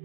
I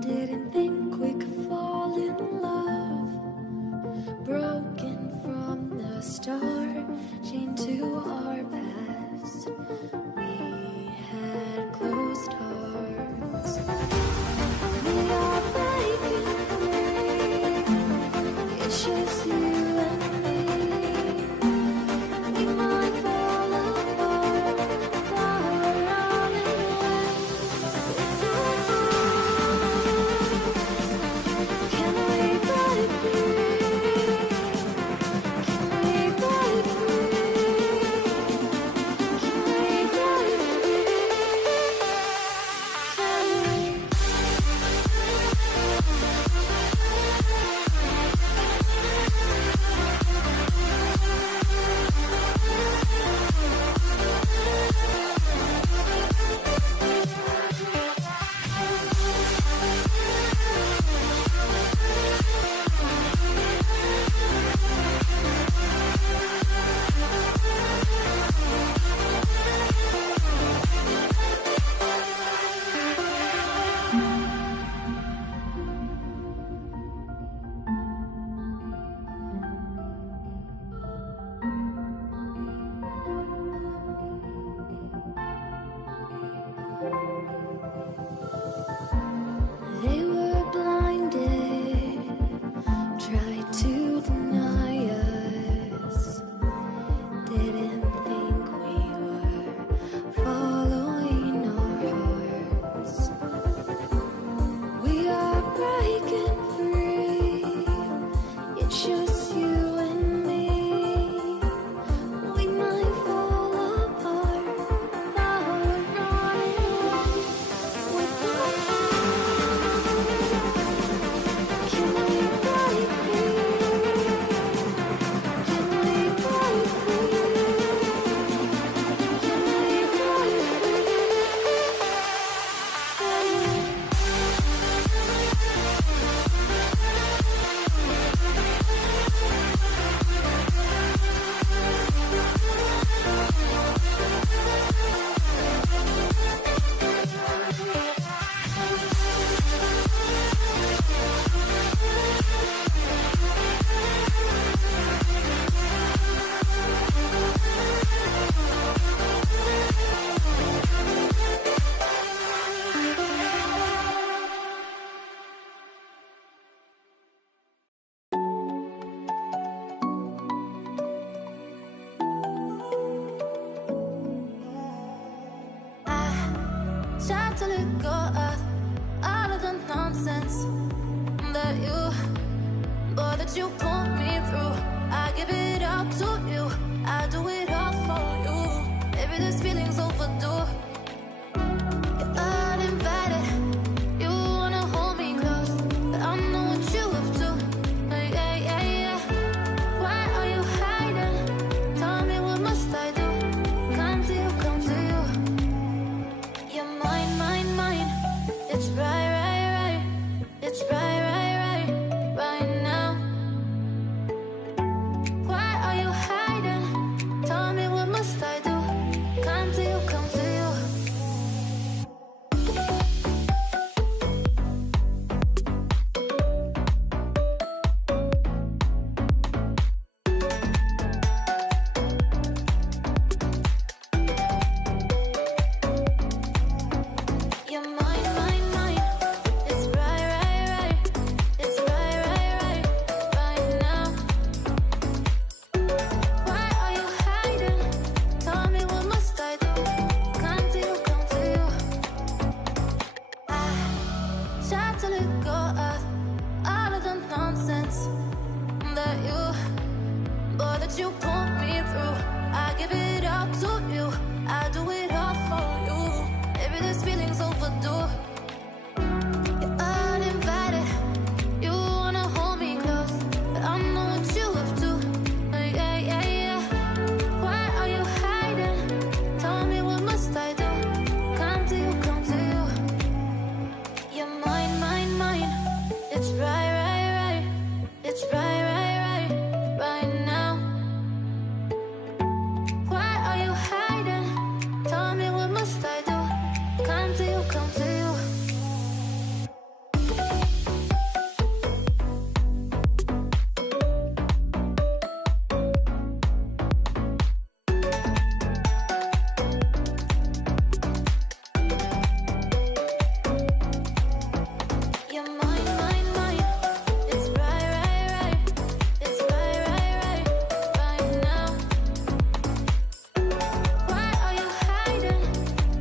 didn't think we could fall in love. Broken from the start, chained to our past. We had closed hearts. We are breaking free. It's just you and me. We might fall apart, but we're running away. Can we break free? Can we break free? Can we break free? Can we? They were blinded, tried to deny us. Didn't think we were following our hearts. We are breaking free. It's just you and me. We might fall apart, but we're running away. With our can we break free? Can we break free? Can we break free? Can we? Tried to let go of all of the nonsense that you put me through. I give it all to you. I do it all for you. Maybe this feeling's overdue. You're uninvited. You wanna hold me close, but I know what you have to. Yeah, yeah, yeah. Why are you hiding? through. I give it up to you. I do it all for you. Maybe this feeling's overdue. You're uninvited. You wanna hold me close, but I know what you have to. Yeah, yeah, yeah. Why are you hiding? Tell me, what must I do? Come to you, come to you. You're mine, mine, mine. It's right, right, right. It's right, right, right, right now. Why are you hiding? Tell me, what must I do? Come to you, come to you. You're mine, mine, mine. It's right, right, right. It's right, right, right, right now. Why are you hiding?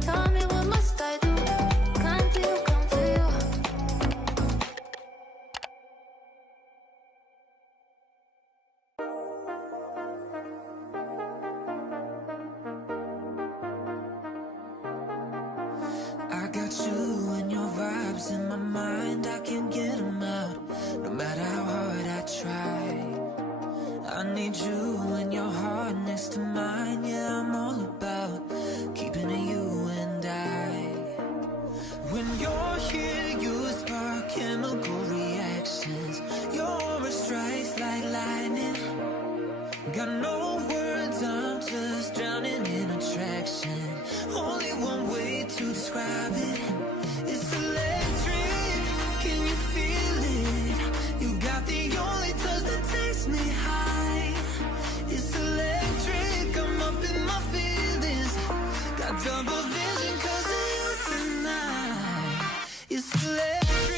Tell me, what must I do? Come to you, come to you. I got you and your vibes in my mind, I can't get them out, no matter how hard I try. I need you and your heart next to mine, yeah, I'm all about keeping it you and I. When you're here, you spark chemical reactions, your aura strikes like lightning. Got no words, I'm just drowning in attraction. Only one way to describe it. It's electric, can you feel it? You got the only touch that takes me high. It's electric, I'm up in my feelings. Got double vision 'cause of you tonight. It's electric.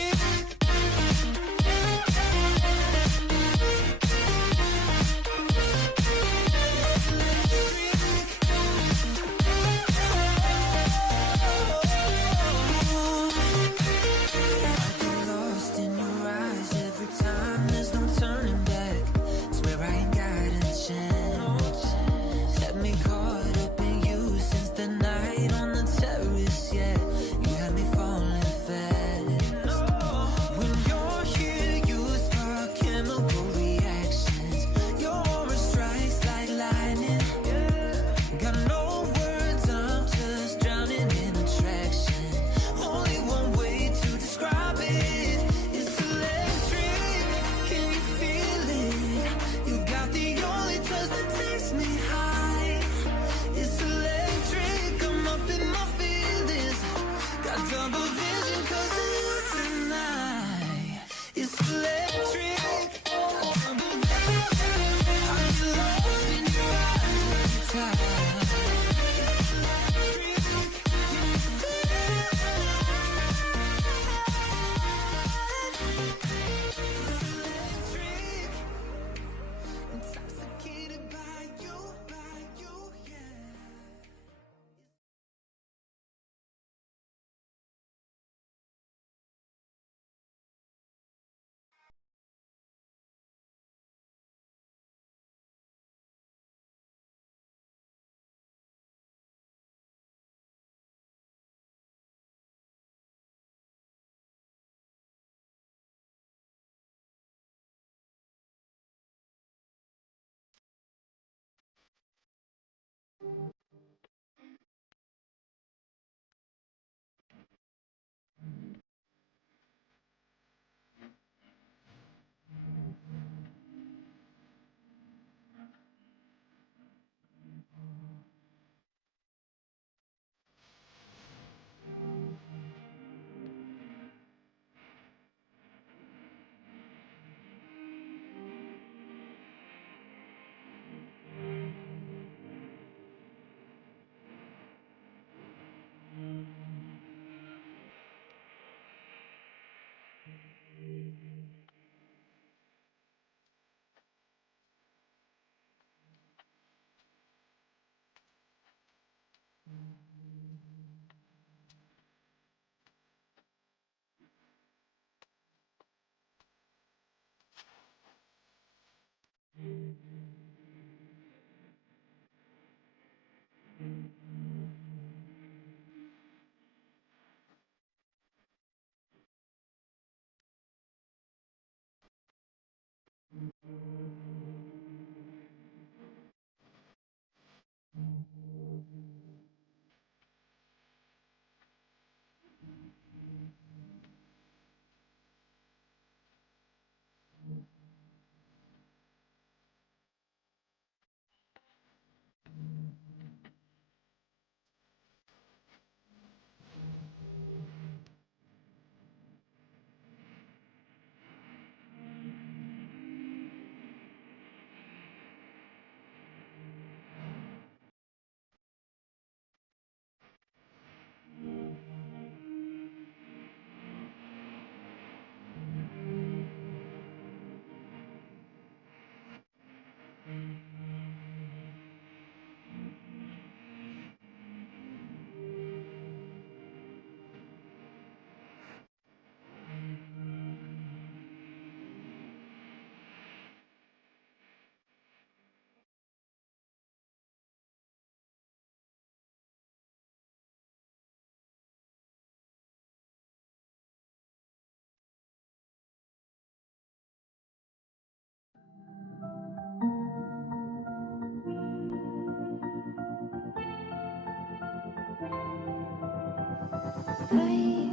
I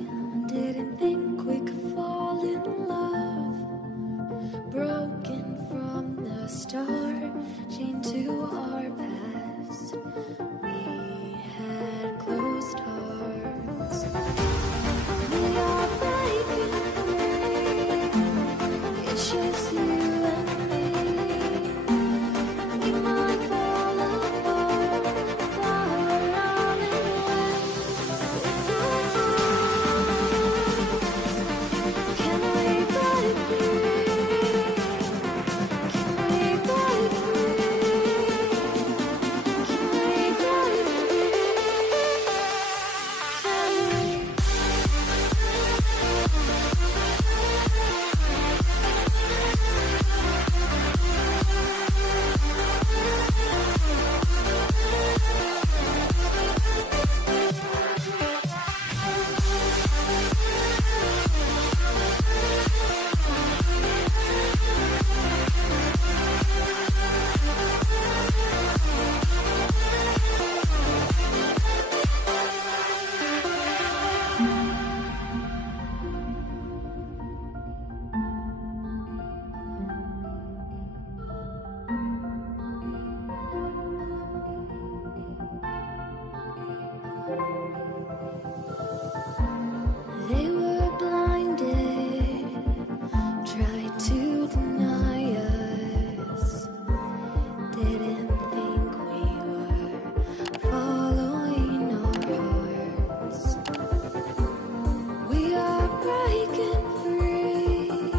didn't think we could fall in love. Broken from the start, chained to our past. We had closed hearts. We are breaking free. It's just you and me. We might fall apart, but we're running away with our hearts. Can we break free? Can we break free? Can we break free? Can we? They were blinded, tried to deny us. Didn't think we were following our hearts. We are breaking free.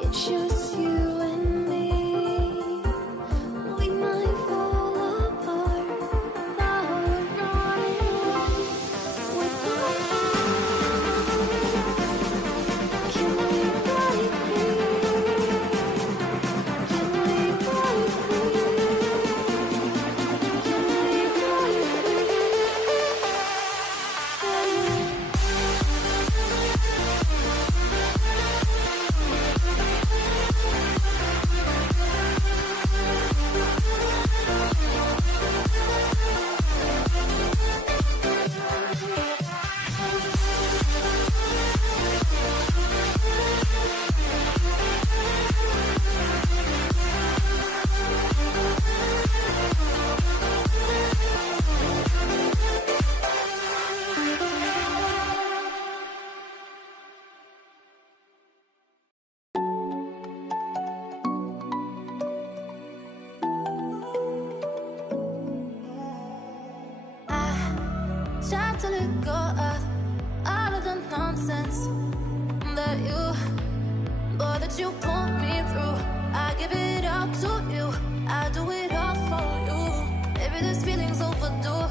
It's just you and me. We might fall apart, but we're running away with our hearts. Can we break free? Can we break free? Can we break Tried to let go of all of the nonsense that you put me through. I give it up to you. I do it all for you. Maybe this feeling's overdue.